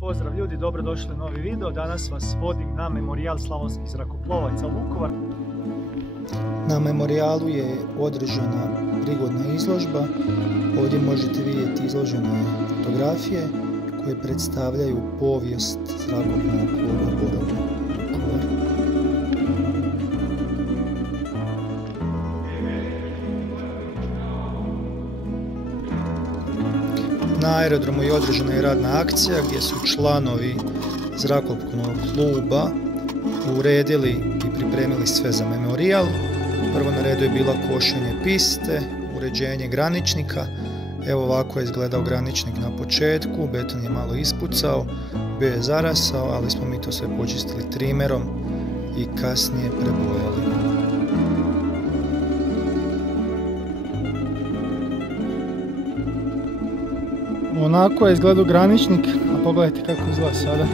Pozdrav ljudi, dobrodošli u novi video. Danas vas vodim na memorijal slavonskih zrakoplovaca u Vukovar. Na memorijalu je održana prigodna izložba. Ovdje možete vidjeti izložene fotografije koje predstavljaju povijest zrakoplovnog kluba Borovo Vukovar. Na aerodromu je održana i radna akcija gdje su članovi zrakoplovnog kluba uredili i pripremili sve za memorijal. Prvo na redu je bila košenje piste, uređenje graničnika. Evo ovako je izgledao graničnik na početku, beton je malo ispucao, bio je zarasao, ali smo mi to sve počistili trimerom i kasnije prebojali. Onako je izgledao graničnik, a pogledajte kako izgleda sada.